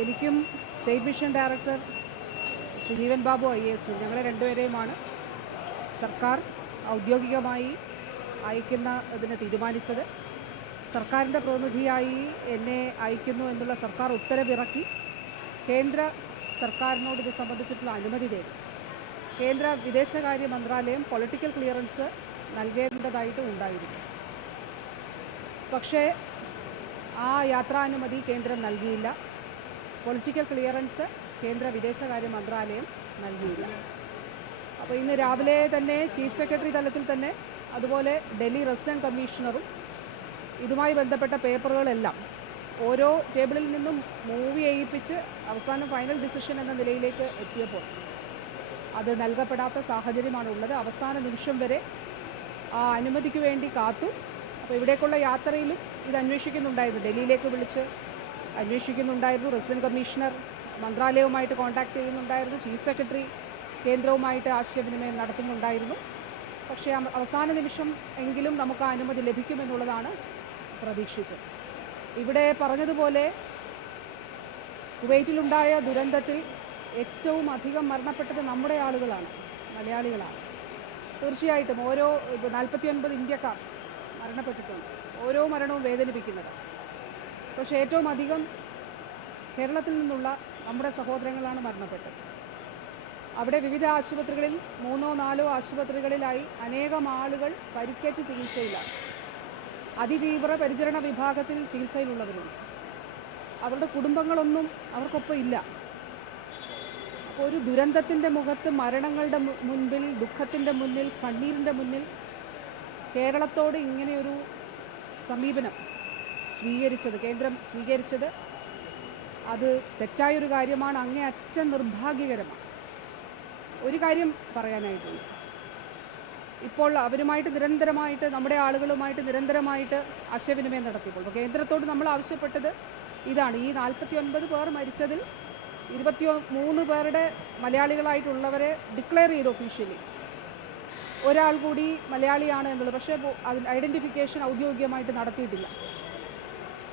എനിക്കും state mission director Shri Jeevan Babu IAS ഞങ്ങളെ രണ്ടുപേരെയുമാണ് സർക്കാർ ഔദ്യോഗികമായി അയക്കുന്നതിന് തീരുമാനിച്ചത്. സർക്കാരിൻ്റെ പ്രതിനിധിയായി എന്നെ അയക്കുന്നു എന്നുള്ള സർക്കാർ ഉത്തരവിറക്കി കേന്ദ്ര സർക്കാരിനോട് ഇത് സംബന്ധിച്ചിട്ടുള്ള അനുമതി തേടി കേന്ദ്ര വിദേശകാര്യ മന്ത്രാലയം പൊളിറ്റിക്കൽ ക്ലിയറൻസ് നൽകേണ്ടതായിട്ട് ഉണ്ടായിരുന്നു. പക്ഷേ ആ യാത്രാനുമതി കേന്ദ്രം നൽകിയില്ല. പൊളിറ്റിക്കൽ ക്ലിയറൻസ് കേന്ദ്ര വിദേശകാര്യ മന്ത്രാലയം നൽകിയില്ല. അപ്പോൾ ഇന്ന് രാവിലെ തന്നെ ചീഫ് സെക്രട്ടറി തലത്തിൽ തന്നെ അതുപോലെ ഡൽഹി റെസിഡൻറ്റ് കമ്മീഷണറും ഇതുമായി ബന്ധപ്പെട്ട പേപ്പറുകളെല്ലാം ഓരോ ടേബിളിൽ നിന്നും മൂവ് ചെയ്യിപ്പിച്ച് അവസാനം ഫൈനൽ ഡിസിഷൻ എന്ന നിലയിലേക്ക് എത്തിയപ്പോൾ അത് നൽകപ്പെടാത്ത സാഹചര്യമാണുള്ളത്. അവസാന നിമിഷം വരെ ആ അനുമതിക്ക് വേണ്ടി കാത്തു. അപ്പോൾ ഇവിടേക്കുള്ള യാത്രയിലും ഇത് അന്വേഷിക്കുന്നുണ്ടായിരുന്നു, ഡൽഹിയിലേക്ക് വിളിച്ച് അന്വേഷിക്കുന്നുണ്ടായിരുന്നു. റെസിഡൻറ്റ് കമ്മീഷണർ മന്ത്രാലയവുമായിട്ട് കോൺടാക്ട് ചെയ്യുന്നുണ്ടായിരുന്നു, ചീഫ് സെക്രട്ടറി കേന്ദ്രവുമായിട്ട് ആശയവിനിമയം നടത്തുന്നുണ്ടായിരുന്നു. പക്ഷേ അവസാന നിമിഷം എങ്കിലും നമുക്ക് ആ അനുമതി ലഭിക്കുമെന്നുള്ളതാണ് പ്രതീക്ഷിച്ചത്. ഇവിടെ പറഞ്ഞതുപോലെ കുവൈറ്റിലുണ്ടായ ദുരന്തത്തിൽ ഏറ്റവും അധികം മരണപ്പെട്ടത് നമ്മുടെ ആളുകളാണ്, മലയാളികളാണ്. തീർച്ചയായിട്ടും ഓരോ 49 ഇന്ത്യക്കാർ മരണപ്പെട്ടിട്ടുണ്ട്. ഓരോ മരണവും വേദനിപ്പിക്കുന്നത്. പക്ഷേ ഏറ്റവും അധികം കേരളത്തിൽ നിന്നുള്ള നമ്മുടെ സഹോദരങ്ങളാണ് മരണപ്പെട്ടത്. അവിടെ വിവിധ ആശുപത്രികളിൽ 3-4 ആശുപത്രികളിലായി അനേകം ആളുകൾ പരിക്കേറ്റ് ചികിത്സയിലാണ്. അതിതീവ്ര പരിചരണ വിഭാഗത്തിൽ ചികിത്സയിലുള്ളവരുണ്ട്. അവരുടെ കുടുംബങ്ങളൊന്നും അവർക്കൊപ്പം ഇല്ല. അപ്പോൾ ഒരു ദുരന്തത്തിൻ്റെ മുഖത്ത്, മരണങ്ങളുടെ മുൻപിൽ, ദുഃഖത്തിൻ്റെ മുന്നിൽ, കണ്ണീരിൻ്റെ മുന്നിൽ കേരളത്തോട് ഇങ്ങനെയൊരു സമീപനം കേന്ദ്രം സ്വീകരിച്ചത് അത് തെറ്റായൊരു കാര്യമാണ്, അങ്ങേയറ്റം നിർഭാഗ്യകരമാണ്. ഒരു കാര്യം പറയാനായിട്ടുണ്ട്. ഇപ്പോൾ അവരുമായിട്ട് നിരന്തരമായിട്ട്, നമ്മുടെ ആളുകളുമായിട്ട് നിരന്തരമായിട്ട് ആശയവിനിമയം നടത്തിയപ്പോൾ കേന്ദ്രത്തോട് നമ്മൾ ആവശ്യപ്പെട്ടത് ഇതാണ്. ഈ 49 പേർ മരിച്ചതിൽ 23 പേരുടെ മലയാളികളായിട്ടുള്ളവരെ ഡിക്ലെയർ ചെയ്തു ഒഫീഷ്യലി. ഒരാൾ കൂടി മലയാളിയാണ് എന്നുള്ളത്, പക്ഷേ അതിന് ഐഡൻറ്റിഫിക്കേഷൻ ഔദ്യോഗികമായിട്ട് നടത്തിയിട്ടില്ല.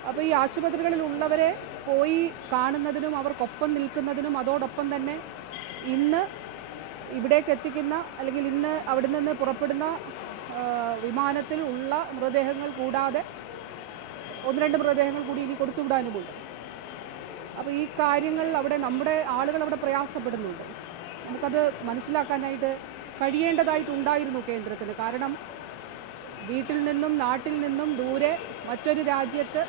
അപ്പോൾ ഈ ആശുപത്രികളിലുള്ളവരെ പോയി കാണുന്നതിനും അവർക്കൊപ്പം നിൽക്കുന്നതിനും അതോടൊപ്പം തന്നെ ഇന്ന് ഇവിടേക്ക് എത്തിക്കുന്ന അല്ലെങ്കിൽ ഇന്ന് അവിടെ നിന്ന് പുറപ്പെടുന്ന വിമാനത്തിൽ ഉള്ള മൃതദേഹങ്ങൾ കൂടാതെ 1-2 മൃതദേഹങ്ങൾ കൂടി ഇനി കൊടുത്തുവിടാനുമുണ്ട്. അപ്പോൾ ഈ കാര്യങ്ങൾ അവിടെ നമ്മുടെ ആളുകൾ അവിടെ പ്രയാസപ്പെടുന്നുണ്ട്. നമുക്കത് മനസ്സിലാക്കാനായിട്ട് കഴിയേണ്ടതായിട്ടുണ്ടായിരുന്നു കേന്ദ്രത്തിന്. കാരണം വീട്ടിൽ നിന്നും നാട്ടിൽ നിന്നും ദൂരെ മറ്റൊരു രാജ്യത്ത്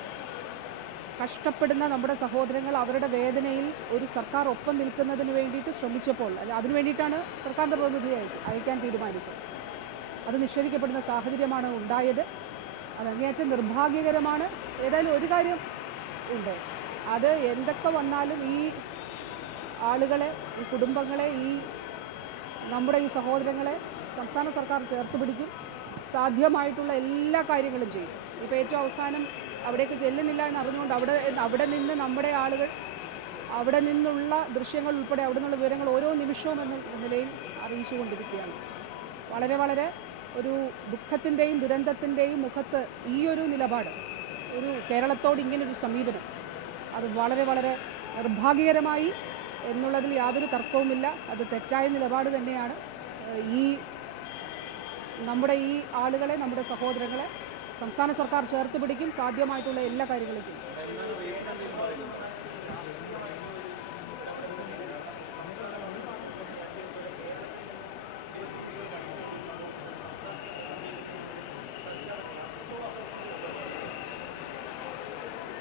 കഷ്ടപ്പെടുന്ന നമ്മുടെ സഹോദരങ്ങൾ, അവരുടെ വേദനയിൽ ഒരു സർക്കാർ ഒപ്പം നിൽക്കുന്നതിന് വേണ്ടിയിട്ട് ശ്രമിച്ചപ്പോൾ, അതിനു വേണ്ടിയിട്ടാണ് സർക്കാരിൻ്റെ പ്രതിനിധിയായിട്ട് അയക്കാൻ തീരുമാനിച്ചത്. അത് നിഷേധിക്കപ്പെടുന്ന സാഹചര്യമാണ് ഉണ്ടായത്. അത് അങ്ങേയറ്റം നിർഭാഗ്യകരമാണ്. ഏതായാലും ഒരു കാര്യം ഉണ്ട്, അത് എന്തൊക്കെ വന്നാലും ഈ ആളുകളെ, ഈ കുടുംബങ്ങളെ, നമ്മുടെ ഈ സഹോദരങ്ങളെ സംസ്ഥാന സർക്കാർ ചേർത്ത് പിടിക്കും. സാധ്യമായിട്ടുള്ള എല്ലാ കാര്യങ്ങളും ചെയ്യും. ഇപ്പോൾ ഏറ്റവും അവസാനം അവിടേക്ക് ചെല്ലുന്നില്ല എന്ന് അറിഞ്ഞുകൊണ്ട് അവിടെ നിന്ന് നമ്മുടെ ആളുകൾ, അവിടെ നിന്നുള്ള ദൃശ്യങ്ങൾ ഉൾപ്പെടെ അവിടെ നിന്നുള്ള വിവരങ്ങൾ ഓരോ നിമിഷവും എന്ന നിലയിൽ അറിയിച്ചുകൊണ്ടിരിക്കുകയാണ്. വളരെ വളരെ ഒരു ദുഃഖത്തിൻ്റെയും ദുരന്തത്തിൻ്റെയും മുഖത്ത് ഈ ഒരു നിലപാട്, ഒരു കേരളത്തോട് ഇങ്ങനൊരു സമീപനം, അത് വളരെ വളരെ നിർഭാഗ്യകരമായി എന്നുള്ളതിൽ യാതൊരു തർക്കവുമില്ല. അത് തെറ്റായ നിലപാട് തന്നെയാണ്. നമ്മുടെ ഈ ആളുകളെ, നമ്മുടെ സഹോദരങ്ങളെ സംസ്ഥാന സർക്കാർ ചേർത്ത് പിടിക്കും. സാധ്യമായിട്ടുള്ള എല്ലാ കാര്യങ്ങളും ചെയ്യും.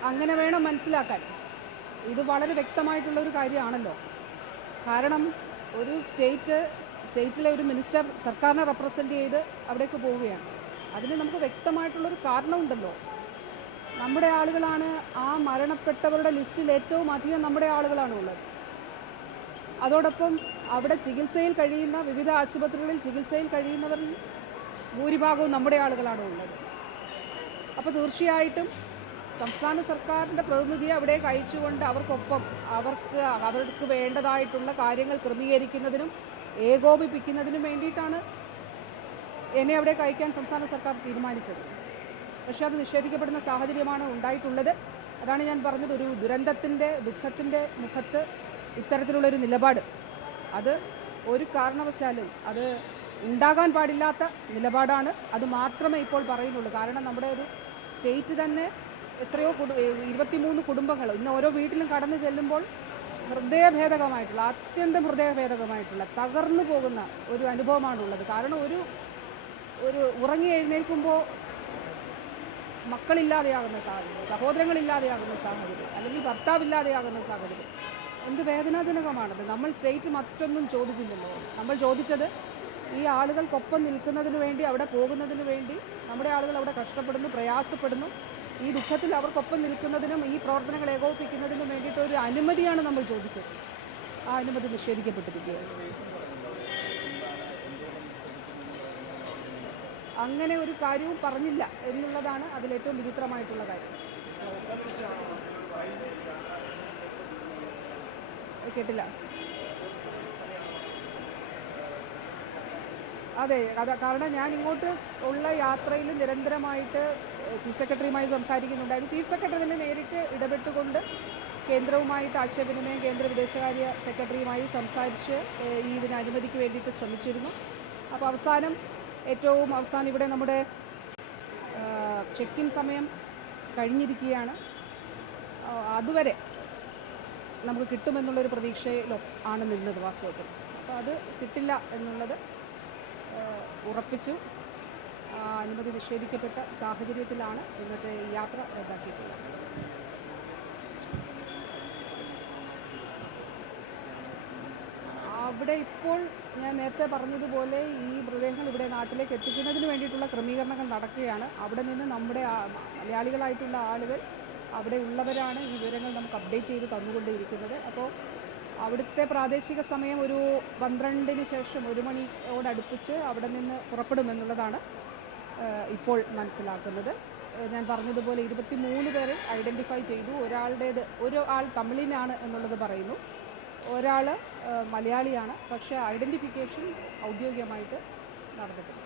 അങ്ങനെ വേണം മനസ്സിലാക്കാൻ. ഇത് വളരെ വ്യക്തമായിട്ടുള്ളൊരു കാര്യമാണല്ലോ. കാരണം ഒരു സ്റ്റേറ്റിലെ ഒരു മിനിസ്റ്റർ സർക്കാരിനെ റെപ്രസെൻ്റ് ചെയ്ത് അവിടേക്ക് പോവുകയാണ്. അതിന് നമുക്ക് വ്യക്തമായിട്ടുള്ളൊരു കാരണമുണ്ടല്ലോ. നമ്മുടെ ആളുകളാണ് ആ മരണപ്പെട്ടവരുടെ ലിസ്റ്റിൽ ഏറ്റവും അധികം നമ്മുടെ ആളുകളാണ് ഉള്ളത്. അതോടൊപ്പം അവിടെ ചികിത്സയിൽ കഴിയുന്ന, വിവിധ ആശുപത്രികളിൽ ചികിത്സയിൽ കഴിയുന്നവരിൽ ഭൂരിഭാഗവും നമ്മുടെ ആളുകളാണ് ഉള്ളത്. അപ്പോൾ തീർച്ചയായിട്ടും സംസ്ഥാന സർക്കാരിൻ്റെ പ്രതിനിധിയെ അവിടേക്ക് അയച്ചുകൊണ്ട് അവർക്കൊപ്പം അവർക്ക് വേണ്ടതായിട്ടുള്ള കാര്യങ്ങൾ ക്രമീകരിക്കുന്നതിനും ഏകോപിപ്പിക്കുന്നതിനും വേണ്ടിയിട്ടാണ് എന്നെ അവിടേക്ക് അയക്കാൻ സംസ്ഥാന സർക്കാർ തീരുമാനിച്ചത്. പക്ഷേ അത് നിഷേധിക്കപ്പെടുന്ന സാഹചര്യമാണ് ഉണ്ടായിട്ടുള്ളത്. അതാണ് ഞാൻ പറഞ്ഞത്, ഒരു ദുരന്തത്തിൻ്റെ ദുഃഖത്തിൻ്റെ മുഖത്ത് ഇത്തരത്തിലുള്ളൊരു നിലപാട് അത് ഒരു കാരണവശാലും അത് ഉണ്ടാകാൻ പാടില്ലാത്ത നിലപാടാണ്. അത് മാത്രമേ ഇപ്പോൾ പറയുന്നുള്ളൂ. കാരണം നമ്മുടെ ഒരു സ്റ്റേറ്റ് തന്നെ എത്രയോ 23 കുടുംബങ്ങൾ ഇന്ന് ഓരോ വീട്ടിലും കടന്നു ചെല്ലുമ്പോൾ ഹൃദയഭേദകമായിട്ടുള്ള, അത്യന്തം ഹൃദയഭേദകമായിട്ടുള്ള, തകർന്നു പോകുന്ന ഒരു അനുഭവമാണുള്ളത്. കാരണം ഒരു ഉറങ്ങി എഴുന്നേൽക്കുമ്പോൾ മക്കളില്ലാതെയാകുന്ന സാഹചര്യം, സഹോദരങ്ങളില്ലാതെയാകുന്ന സാഹചര്യം, അല്ലെങ്കിൽ ഭർത്താവില്ലാതെയാകുന്ന സാഹചര്യം, എന്ത് വേദനാജനകമാണത്. നമ്മൾ സ്റ്റേറ്റ് മറ്റൊന്നും ചോദിച്ചില്ലല്ലോ. നമ്മൾ ചോദിച്ചത് ഈ ആളുകൾക്കൊപ്പം നിൽക്കുന്നതിന് വേണ്ടി, അവിടെ പോകുന്നതിന് വേണ്ടി നമ്മുടെ ആളുകൾ അവിടെ കഷ്ടപ്പെടുന്നു, പ്രയാസപ്പെടുന്നു. ഈ ദുഃഖത്തിൽ അവർക്കൊപ്പം നിൽക്കുന്നതിനും ഈ പ്രവർത്തനങ്ങൾ ഏകോപിപ്പിക്കുന്നതിനും വേണ്ടിയിട്ട് ഒരു അനുമതിയാണ് നമ്മൾ ചോദിച്ചത്. ആ അനുമതി നിഷേധിക്കപ്പെട്ടിരിക്കുകയാണ്. അങ്ങനെ ഒരു കാര്യവും പറഞ്ഞില്ല എന്നുള്ളതാണ് അതിലേറ്റവും വിചിത്രമായിട്ടുള്ള കാര്യം. കേട്ടില്ല. അതെ, കാരണം ഞാൻ ഇങ്ങോട്ട് ഉള്ള യാത്രയിൽ നിരന്തരമായിട്ട് ചീഫ് സെക്രട്ടറിയുമായി സംസാരിക്കുന്നുണ്ടായിരുന്നു. ചീഫ് സെക്രട്ടറി തന്നെ നേരിട്ട് ഇടപെട്ടുകൊണ്ട് കേന്ദ്രവുമായിട്ട് ആശയവിനിമയം, കേന്ദ്ര വിദേശകാര്യ സെക്രട്ടറിയുമായി സംസാരിച്ച് ഇതിന് അനുമതിക്ക് വേണ്ടിയിട്ട് ശ്രമിച്ചിരുന്നു. അപ്പോൾ ഏറ്റവും അവസാനം ഇവിടെ നമ്മുടെ ചെക്ക് ഇൻ സമയം കഴിഞ്ഞിരിക്കുകയാണ്. അതുവരെ നമുക്ക് കിട്ടുമെന്നുള്ളൊരു പ്രതീക്ഷയിലോ ആണ് നിന്നത് വാസ്തവത്തിൽ. അപ്പോൾ അത് കിട്ടില്ല എന്നുള്ളത് ഉറപ്പിച്ചു. അനുമതി നിഷേധിക്കപ്പെട്ട സാഹചര്യത്തിലാണ് ഇന്നത്തെ യാത്ര റദ്ദാക്കിയിട്ടുള്ളത്. അവിടെ ഇപ്പോൾ ഞാൻ നേരത്തെ പറഞ്ഞതുപോലെ ഈ മൃതദേഹങ്ങൾ ഇവിടെ നാട്ടിലേക്ക് എത്തിക്കുന്നതിന് വേണ്ടിയിട്ടുള്ള ക്രമീകരണങ്ങൾ നടക്കുകയാണ്. അവിടെ നിന്ന് നമ്മുടെ മലയാളികളായിട്ടുള്ള ആളുകൾ അവിടെ ഉള്ളവരാണ് ഈ വിവരങ്ങൾ നമുക്ക് അപ്ഡേറ്റ് ചെയ്ത് തന്നുകൊണ്ടേയിരിക്കുന്നത്. അപ്പോൾ അവിടുത്തെ പ്രാദേശിക സമയം ഒരു 12-ന് ശേഷം 1 മണിയോടടുപ്പിച്ച് അവിടെ നിന്ന് പുറപ്പെടുമെന്നുള്ളതാണ് ഇപ്പോൾ മനസ്സിലാക്കുന്നത്. ഞാൻ പറഞ്ഞതുപോലെ 23 പേരെ ഐഡൻറ്റിഫൈ ചെയ്തു. ഒരാൾ തമിഴിനാണ് എന്നുള്ളത് പറയുന്നു, ഒരാൾ മലയാളിയാണ്. പക്ഷേ ഐഡൻറ്റിഫിക്കേഷൻ ഔദ്യോഗികമായിട്ട് നടന്നിട്ടുണ്ട്.